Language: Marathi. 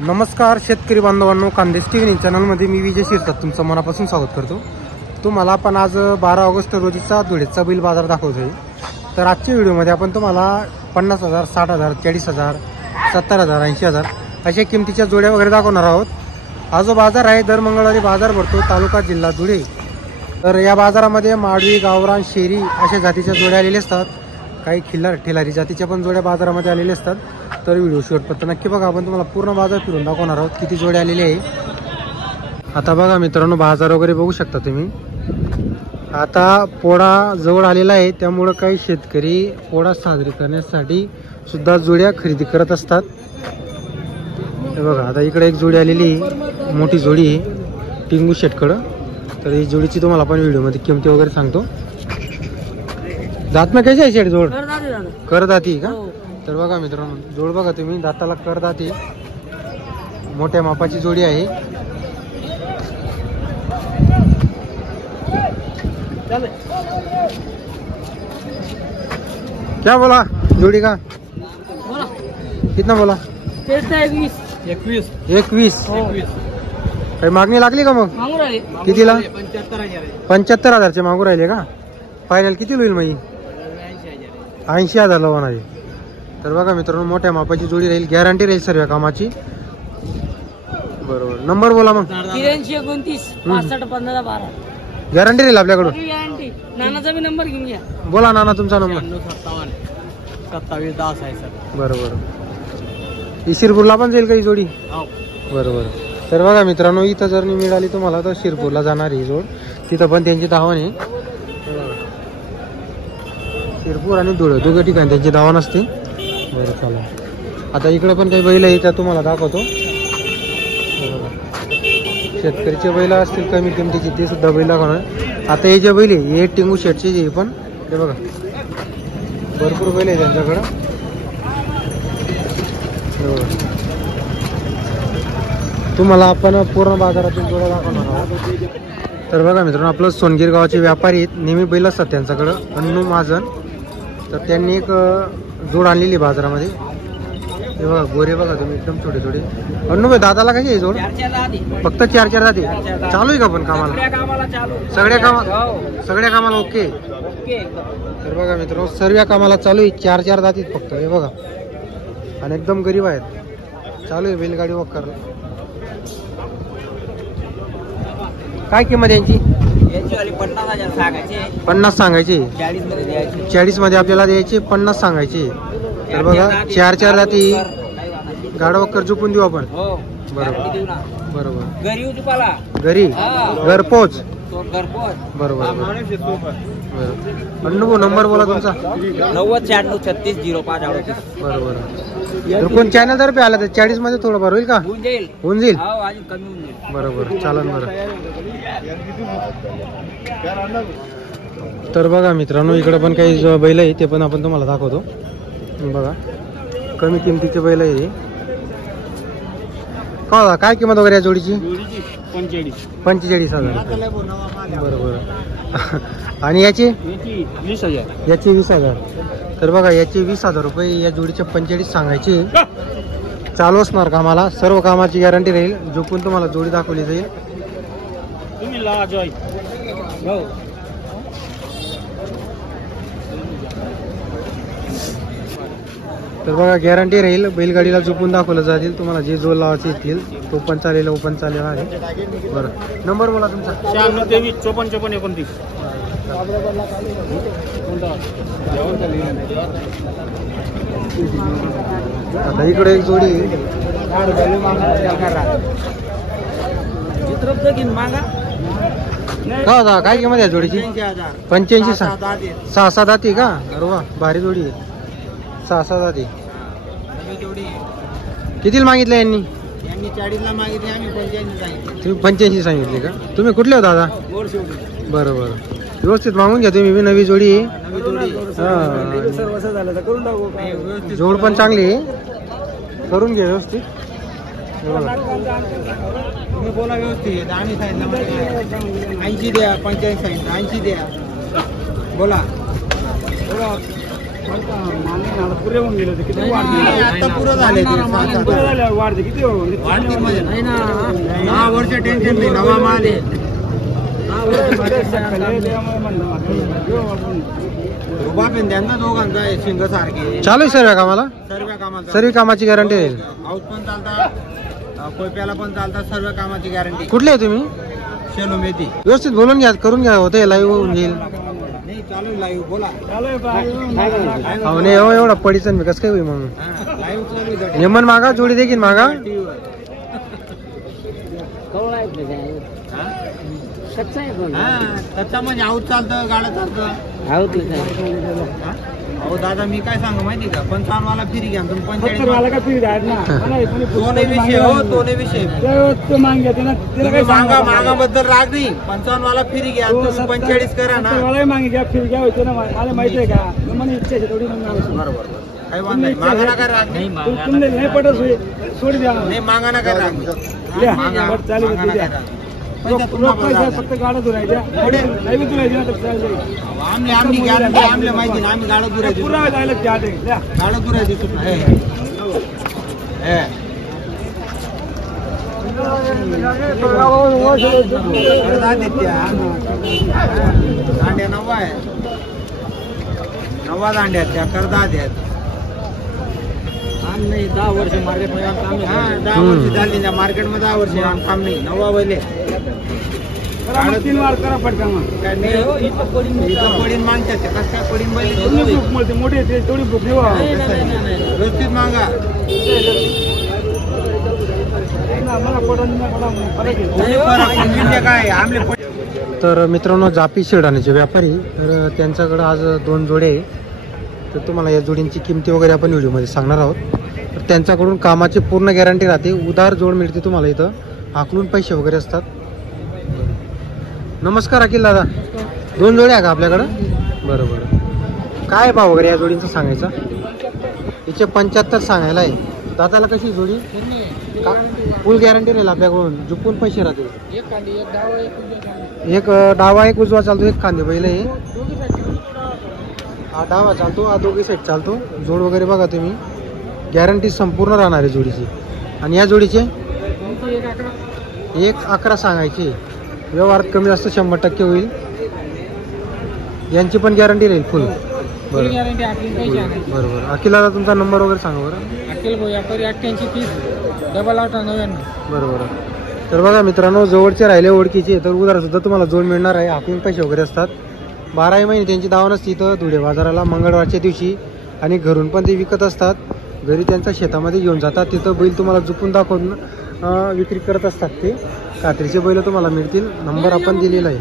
नमस्कार शेतकरी बांधवांनो, खानदेश टीव्ही चॅनलमध्ये मी विजय शिरसाट तुमचं मनापासून स्वागत करतो। तुम्हाला आपण आज 12 ऑगस्ट रोजीचा धुळेचा बैल बाजार दाखवतोय। तर आजच्या व्हिडिओमध्ये आपण तुम्हाला 50,000, 60,000, 40,000, 70,000, 80,000 अशा किमतीच्या जोड्या वगैरे दाखवणार आहोत। हा जो बाजार आहे दर मंगळवारी बाजार भरतो, तालुका जिल्हा धुळे। तर या बाजारामध्ये माडवी, गावरान, शेरी अशा जातीच्या जोड्या आलेल्या असतात। काही खिल्लार ठेलारी जातीच्या पण जोड्या बाजारामध्ये आलेल्या असतात। तर व्हिडिओ शेवटपर्यंत नक्की बघा, आपण तुम्हाला पूर्ण बाजार फिरून दाखवणार आहोत किती जोड्या आलेले आहे। आता बघा मित्रांनो, बाजार वगैरे बघू शकता तुम्ही। आता पोळा जवळ आलेला आहे, त्यामुळे काही शेतकरी पोळा साजरी करण्यासाठी सुद्धा जोड्या खरेदी करत असतात। हे बघा, आता इकडे एक जोडी आलेली मोठी जोडी आहे टिंगू शेटकडं। तर ही जोडीची तुम्हाला आपण व्हिडिओमध्ये किमती वगैरे सांगतो। दात में कैसे आहे शेट जोड? करदाती का? तर बघा मित्रांनो, जोड बघा तुम्ही, दाताला करदाती मोठ्या मापाची जोडी आहे। क्या बोला जोड़ी का? कितना बोला? 21। काही मागणी लागली का मग? कितीला? 75,000चे मागू राहिले का? फायनल किती होईल मग? 80,000 होणार आहे। तर बघा मित्रांनो, मोठ्या मापाची जोडी राहील, गॅरंटी राहील सर्व कामाची। बरोबर, नंबर बोला मग। 8329 65 15 12 गॅरंटी राहील आपल्याकडून। गॅरंटी। नानाचा भी नंबर घेऊन घ्या। बोला नाना, तुमचा नंबर। 57 27 10 आहे सर। बरोबर, शिरपूरला पण जाईल काही जोडी? बरोबर। तर बघा मित्रांनो, इथं जर मिळाली तुम्हाला तर शिरपूरला जाणार ही जोड, तिथं पण त्यांची धावण आहे। शिरपूर आणि धुळे दोघं ठिकाणी त्यांची धावण असते। बरं, चला आता इकडे पण काही बैल आहे त्या तुम्हाला दाखवतो। शेतकरीचे बैल असतील कमी किमतीची, ते सुद्धा बैल दाखवणार। आता हे जे बैल आहे हे टिंगू शेटचे जे पण, ते बघा भरपूर बैल आहे त्यांच्याकडं। तुम्हाला आपण पूर्ण बाजारातून जोड्या दाखवणार आहोत। तर बघा मित्रांनो, आपलं सोनगीर गावाचे व्यापारी आहेत, नेहमी बैल असतात त्यांच्याकडं, अन्नू महाजन। तर त्यांनी एक जोड आणलेली बाजारामध्ये। हे बघा गोरे बघा तुम्ही, एकदम छोटे छोटे। अन्नू भाई, दादाला कशी आहे जोड? फक्त 4 जाती चालू आहे का पण कामाला? सगळ्या कामाला ओके। तर बघा मित्रांनो, सर्व कामाला चालू आहे, 4 जाती फक्त। हे बघा, आणि एकदम गरीब आहेत, चालू आहे बैलगाडी वखर। काय किंमत यांची? 50 सांगायची, 40 मध्ये आपल्याला द्यायची, 50 सांगायची। तर बघा 4 जाती गाडा वक्कर झोपून देऊ आपण। बरोबर बरोबर, घरी घरपोच। बरोबर। अन्नू नंबर बोला तुमचा। 90 96 36 05 बरोबर। तर कोण चॅनल तर्फे आला तर 40 मध्ये थोडं बरं होईल का? होऊन जाईल। बरोबर, चालन बरं। तर बघा मित्रांनो, इकडे पण काही बैल आहे, ते पण आपण तुम्हाला दाखवतो। बघा, कमी किमतीचे बैल आहे का? काय किंमत वगैरे या जोडीची? 45,000। बरोबर। आणि याची? 20,000। याची 20,000। तर बघा, याची 20,000 रुपये या जोडीचे 45 सांगायची। चालू असणार कामाला, सर्व कामाची गॅरंटी राहील, झोपून तुम्हाला जोडी दाखवली जाईल। तर बघा, गॅरंटी राहील, बैलगाडीला झोपून दाखवलं जातील तुम्हाला। जे जोड लावायचे येतील तो पण चालेल, ओपन चालेल आहे। बरं, नंबर बोला तुमचा। 96 23 54 54 29। आता इकडे एक जोडी का होता? काय किंमत आहे जोडीची? 85। 6 जाती का? अरे वा, भारी जोडी आहे, 6 जाती। कितीला मागितलं यांनी? 40ला मागितले, आम्ही 85 सांगितले। तुम्ही 85 सांगितले का? तुम्ही कुठले हो दादा? बरोबर, व्यवस्थित मागून घ्या तुम्ही, नवी जोडी आहे। जोड पण चांगली आहे, करून घ्या व्यवस्थित। तुम्ही बोला व्यवस्थित, आम्ही सांगितलं 80 द्या, 85 सांगितलं, 80 द्या, बोला। पुरे होऊन गेले किती आता पुरं झाले वाढते किती वाढतील मध्ये 6 वर्ष टेन्शन नाही नवा माल आहे त्यांना दोघांचा आहे शिंग सारखे चालू आहे सर्व कामाला कामाला सर्व कामाची गॅरंटी आहे हाऊस पण चालतात कोयप्याला पण चालतात सर्व कामाची गॅरंटी कुठले आहे तुम्ही शेलो मेथी व्यवस्थित बोलून घ्या करून घ्या होते लाईव्ह होऊन घेईल नाही चालू लाईव्ह बोला हो नाही हो एवढा पडीचं मी कसं काय होईल म्हणून लाईव्ह चालू यमन मागा जोडी देखील मागा कच्चा म्हणजे आऊत चालतं गाडं चालतं अहो दादा मी काय सांगू माहिती का 55 वाला फिरी घ्या तुम्ही 45 विषय हो तो विषय मागाबद्दल राग नाही 55 वाला फिरी घ्या तुम्ही 45 करा ना मागे घ्या फिर घ्या होते ना मला माहिती आहे का मला इच्छा आहे थोडी बरोबर काही वांध नाही मागा नका राग नाही नाही पटत सोड द्या नाही मागा नका राग फक्त गाडा धुरायच्या नाही धुरायच्या तर चालेल आमली गॅरंटी आमल्या माहिती ना आम्ही गाडं धुरायची पुरा जायला गाडं धुरायची दांड्या नवा आहे नवा दांड्या त्या करदा आहेत नाही 10 वर्ष मार्केटमध्ये काम 10 वर्ष झाली त्या मार्केटमध्ये 10 वर्ष काम नाही नवा बैले 3 वार करा पडका मग काय नाही पडीन मागतात कसं काय पडीन बैल मोठी तेवढी भूक देऊ व्यवस्थित मागा काय आमले तर मित्रांनो जापी शेडाण्याचे व्यापारी तर त्यांच्याकडे आज 2 जोडे आहे तर तुम्हाला या जोडींची किमती वगैरे आपण व्हिडिओमध्ये सांगणार आहोत तर त्यांच्याकडून कामाची पूर्ण गॅरंटी राहते उधार जोड मिळते तुम्हाला इथं आकलून पैसे वगैरे असतात नमस्कार अखिल दादा 2 जोड्या आहे का आपल्याकडं बरोबर काय भाव वगैरे या जोडींचा सांगायचा याचे 75 सांगायला आहे दादाला कशी जोडी का फुल गॅरंटी राहील आपल्याकडून झुपून पैसे राहतील एक डावा एक उजवा चालतो एक खांदे बैल आहे हा डावा चालतो हा दोघी साईड चालतो जोड वगैरे बघा तुम्ही गॅरंटी संपूर्ण राहणार आहे जोडीची आणि या जोडीचे 1.11 सांगायची व्यवहारात कमी जास्त 100% होईल यांची पण गॅरंटी राहील फुल बरोबर अखिलाला तुमचा नंबर वगैरे सांगा बरं अखिल व्यापारी 8830 8899 बरोबर तर बघा मित्रांनो जवळचे राहिले ओळखीचे तर उधार सुद्धा तुम्हाला जोड मिळणार आहे आकलून पैसे वगैरे असतात 12 महिने त्यांची दावा नसते इथं धुळे बाजाराला मंगळवारच्या दिवशी आणि घरून पण ते विकत असतात घरी त्यांच्या शेतामध्ये घेऊन जातात तिथं बैल तुम्हाला झुपून दाखवून विक्री करत असतात ते कात्रीचे बैल तुम्हाला मिळतील नंबर आपण दिलेला आहे